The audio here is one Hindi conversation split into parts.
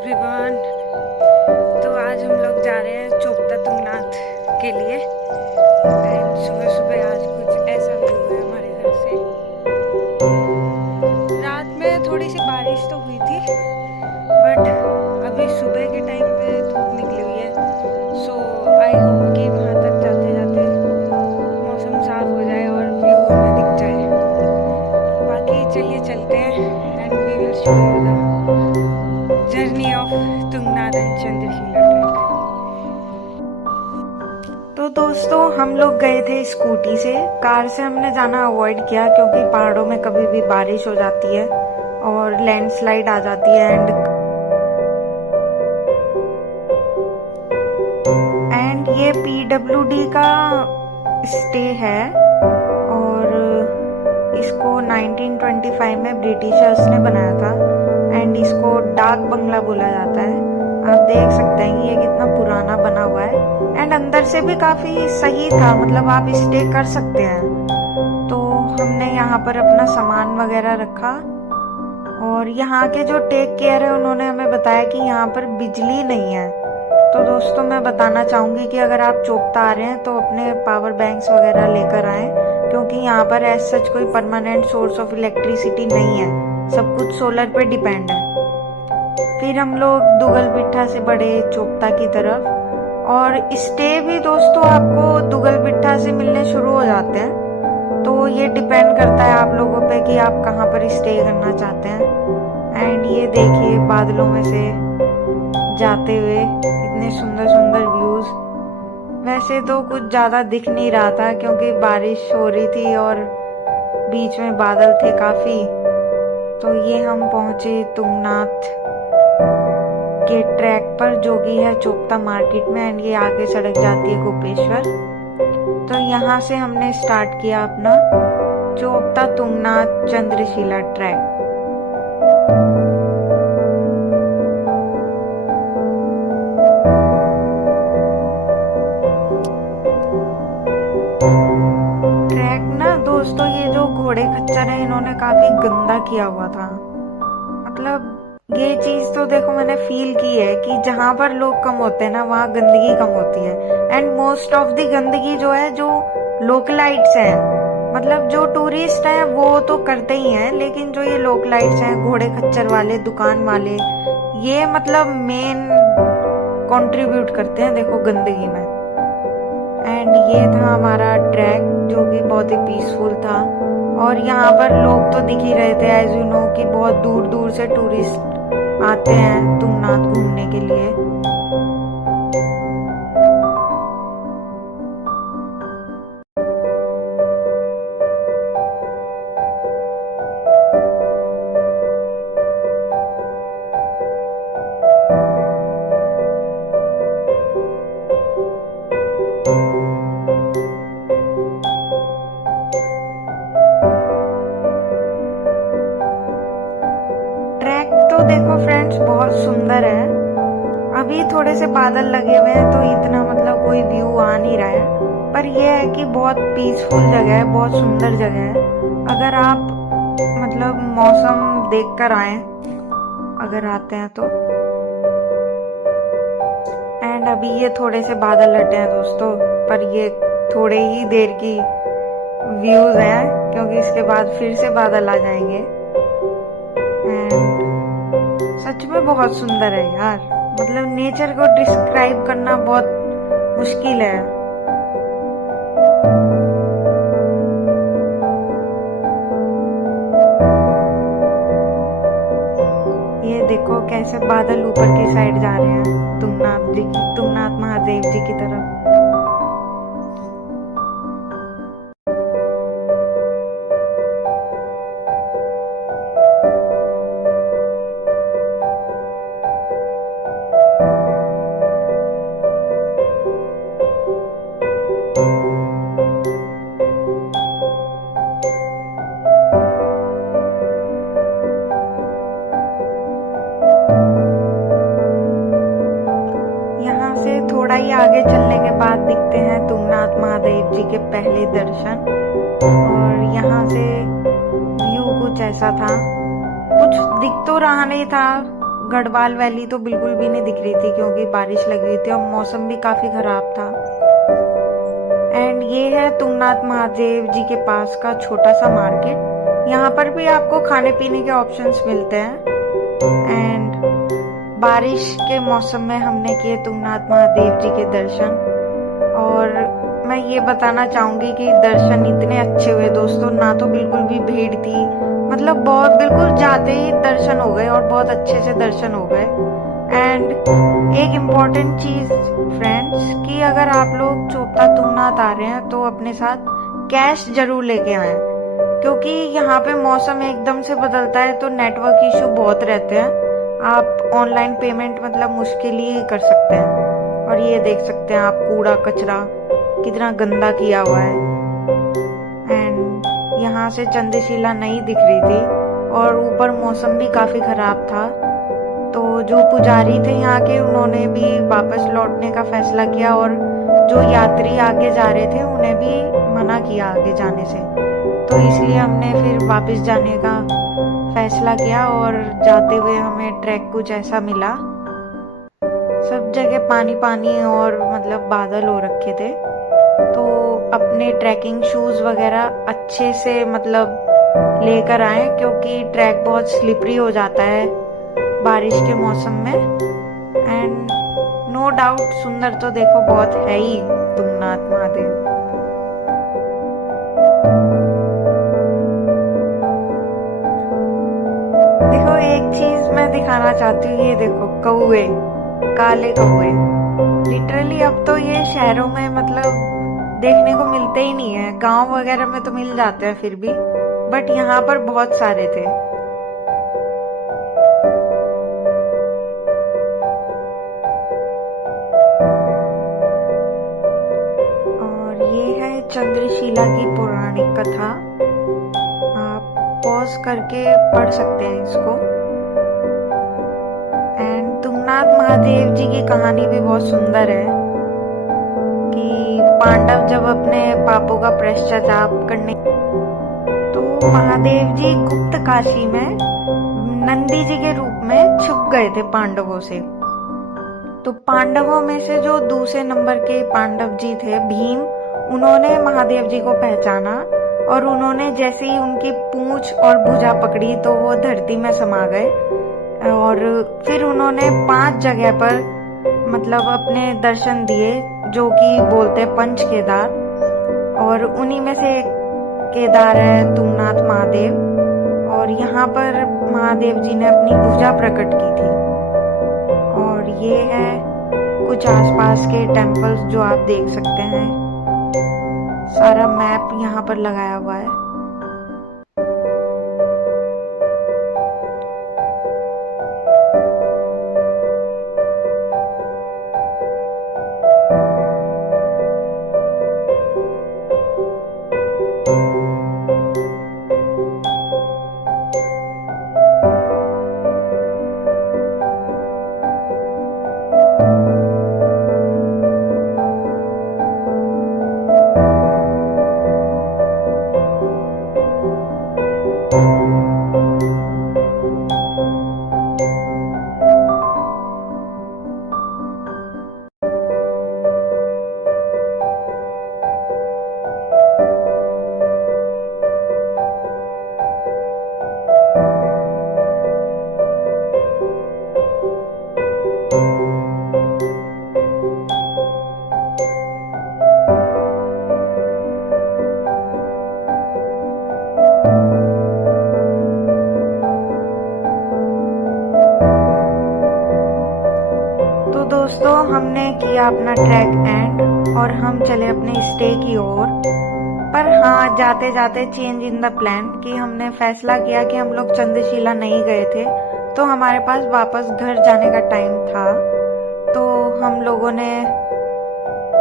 एवरीवन। तो आज हम लोग जा रहे हैं चोपता तुंगनाथ के लिए। एंड सुबह सुबह आज कुछ ऐसा व्यू है हमारे घर से। रात में थोड़ी सी बारिश तो हुई थी, बट अभी सुबह के टाइम पे धूप निकली हुई है। सो आई होप कि वहाँ तक जाते जाते मौसम साफ हो जाए और व्यू हमें दिख जाए। बाकी चलिए चलते हैं and we will show you the journey of Tungnath and Chandrashila trek. तो दोस्तों हम लोग गए थे स्कूटी से। कार से हमने जाना अवॉइड किया क्योंकि पहाड़ों में कभी भी बारिश हो जाती है और लैंडस्लाइड आ जाती है। एंड ये PWD का स्टे है और इसको 1925 में ब्रिटिशर्स ने बनाया था। एंड इसको डाक बंगला बोला जाता है। आप देख सकते हैं कि ये कितना पुराना बना हुआ है। एंड अंदर से भी काफी सही था, मतलब आप स्टे कर सकते हैं। तो हमने यहाँ पर अपना सामान वगैरह रखा और यहाँ के जो टेक केयर है उन्होंने हमें बताया कि यहाँ पर बिजली नहीं है। तो दोस्तों मैं बताना चाहूंगी कि अगर आप चोपता आ रहे हैं तो अपने पावर बैंक्स वगैरह लेकर आएं, क्योंकि यहाँ पर एज सच कोई परमानेंट सोर्स ऑफ इलेक्ट्रिसिटी नहीं है, सब कुछ सोलर पे डिपेंड है। फिर हम लोग दुगल बिट्ठा से बढ़े चोपता की तरफ, और स्टे भी दोस्तों आपको दुगल बिट्ठा से मिलने शुरू हो जाते हैं। तो ये डिपेंड करता है आप लोगों पे कि आप कहाँ पर स्टे करना चाहते हैं। एंड ये देखिए बादलों में से जाते हुए इतने सुंदर सुंदर व्यूज। वैसे तो कुछ ज़्यादा दिख नहीं रहा था क्योंकि बारिश हो रही थी और बीच में बादल थे काफ़ी। तो ये हम पहुँचे तुंगनाथ के ट्रैक पर, जो कि है चोपता मार्केट में। एंड ये आगे सड़क जाती है गोपेश्वर। तो यहाँ से हमने स्टार्ट किया अपना चोपता तुंगनाथ चंद्रशिला ट्रैक। दोस्तों ये जो घोड़े खच्चर है इन्होंने काफी गंदा किया हुआ था। मतलब ये चीज तो देखो मैंने फील की है कि जहाँ पर लोग कम होते हैं ना वहाँ गंदगी कम होती है। एंड मोस्ट ऑफ दी गंदगी जो है जो लोकलाइट्स हैं, मतलब जो टूरिस्ट हैं वो तो करते ही हैं, लेकिन जो ये लोकलाइट्स हैं घोड़े खच्चर वाले दुकान वाले, ये मतलब मेन कंट्रीब्यूट करते हैं देखो गंदगी में। एंड ये था हमारा ट्रैक जो कि बहुत ही पीसफुल था। और यहाँ पर लोग तो दिख ही रहे थे, एज यू नो कि बहुत दूर दूर से टूरिस्ट आते हैं तुंगनाथ घूमने के लिए। देखो फ्रेंड्स बहुत सुंदर है। अभी थोड़े से बादल लगे हुए हैं तो इतना मतलब कोई व्यू आ नहीं रहा है, पर यह है कि बहुत पीसफुल जगह है, बहुत सुंदर जगह है। अगर आप मतलब मौसम देखकर आए, अगर आते हैं तो। एंड अभी ये थोड़े से बादल हटे हैं दोस्तों, पर ये थोड़े ही देर की व्यूज हैं क्योंकि इसके बाद फिर से बादल आ जाएंगे। सच में बहुत सुंदर है यार, मतलब नेचर को डिस्क्राइब करना बहुत मुश्किल है। ये देखो कैसे बादल ऊपर की साइड जा रहे हैं तुंगनाथ महादेव जी की तरफ। थोड़ा ही आगे चलने के बाद दिखते हैं तुंगनाथ महादेव जी के पहले दर्शन। और यहाँ से व्यू कुछ ऐसा था, कुछ दिख तो रहा नहीं था, गढ़वाल वैली तो बिल्कुल भी नहीं दिख रही थी क्योंकि बारिश लगी हुई थी और मौसम भी काफी खराब था। एंड ये है तुंगनाथ महादेव जी के पास का छोटा सा मार्केट। यहाँ पर भी आपको खाने पीने के ऑप्शंस मिलते हैं। एंड बारिश के मौसम में हमने किए तुंगनाथ महादेव जी के दर्शन। और मैं ये बताना चाहूंगी कि दर्शन इतने अच्छे हुए दोस्तों, ना तो बिल्कुल भी भीड़ थी, मतलब बहुत बिल्कुल जाते ही दर्शन हो गए और बहुत अच्छे से दर्शन हो गए। एंड एक इम्पॉर्टेंट चीज फ्रेंड्स कि अगर आप लोग चोपता तुंगनाथ आ रहे हैं तो अपने साथ कैश जरूर लेके आए, क्योंकि यहाँ पे मौसम एकदम से बदलता है तो नेटवर्क इशू बहुत रहते हैं। आप ऑनलाइन पेमेंट मतलब मुश्किल ही कर सकते हैं। और ये देख सकते हैं आप कूड़ा कचरा कितना गंदा किया हुआ है। एंड यहाँ से चंद्रशिला नहीं दिख रही थी और ऊपर मौसम भी काफी खराब था। तो जो पुजारी थे यहाँ के उन्होंने भी वापस लौटने का फैसला किया और जो यात्री आगे जा रहे थे उन्हें भी मना किया आगे जाने से। तो इसलिए हमने फिर वापस जाने का फैसला किया और जाते हुए हमें ट्रैक कुछ ऐसा मिला। सब जगह पानी पानी और मतलब बादल हो रखे थे। तो अपने ट्रैकिंग शूज वगैरह अच्छे से मतलब लेकर आए क्योंकि ट्रैक बहुत स्लिपरी हो जाता है बारिश के मौसम में। एंड नो डाउट सुंदर तो देखो बहुत है ही तुंगनाथ महादेव। देखो एक चीज मैं दिखाना चाहती हूँ, ये देखो कौवे, काले कौवे। लिटरली अब तो ये शहरों में मतलब देखने को मिलते ही नहीं है, गांव वगैरह में तो मिल जाते हैं फिर भी, बट यहाँ पर बहुत सारे थे। और ये है चंद्रशिला की पौराणिक कथा, आप पॉज करके पढ़ सकते हैं इसको। एंड तुंगनाथ महादेव जी की कहानी भी बहुत सुंदर है कि पांडव जब अपने पापों का पश्चाताप करने तो महादेव जी गुप्त काशी में नंदी जी के रूप में छुप गए थे पांडवों से। तो पांडवों में से जो दूसरे नंबर के पांडव जी थे भीम, उन्होंने महादेव जी को पहचाना और उन्होंने जैसे ही उनकी पूंछ और भुजा पकड़ी तो वो धरती में समा गए। और फिर उन्होंने 5 जगह पर मतलब अपने दर्शन दिए जो कि बोलते पंच केदार, और उन्हीं में से एक केदार है तुंगनाथ महादेव। और यहाँ पर महादेव जी ने अपनी भुजा प्रकट की थी। और ये है कुछ आसपास के टेम्पल्स जो आप देख सकते हैं, सारा मैप यहाँ पर लगाया हुआ है। दोस्तों हमने किया अपना ट्रैक एंड और हम चले अपने स्टे की ओर। पर हाँ, जाते जाते चेंज इन द प्लान कि हमने फैसला किया कि हम लोग चंद्रशिला नहीं गए थे तो हमारे पास वापस घर जाने का टाइम था। तो हम लोगों ने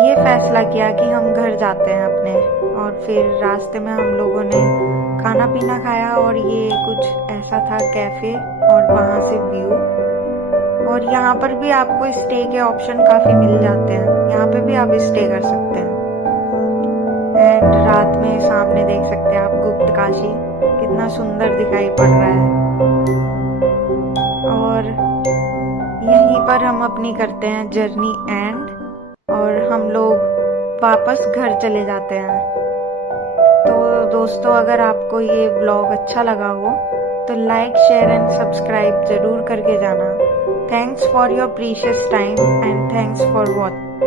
ये फैसला किया कि हम घर जाते हैं अपने। और फिर रास्ते में हम लोगों ने खाना पीना खाया और ये कुछ ऐसा था कैफे और वहाँ से व्यू। और यहाँ पर भी आपको स्टे के ऑप्शन काफी मिल जाते हैं, यहाँ पे भी आप स्टे कर सकते हैं। एंड रात में सामने देख सकते हैं आप गुप्त काशी, कितना सुंदर दिखाई पड़ रहा है। और पर हम अपनी करते हैं जर्नी एंड और हम लोग वापस घर चले जाते हैं। तो दोस्तों, अगर आपको ये व्लॉग अच्छा लगा हो तो लाइक, शेयर एंड सब्सक्राइब जरूर करके जाना। Thanks for your precious time and thanks for watching.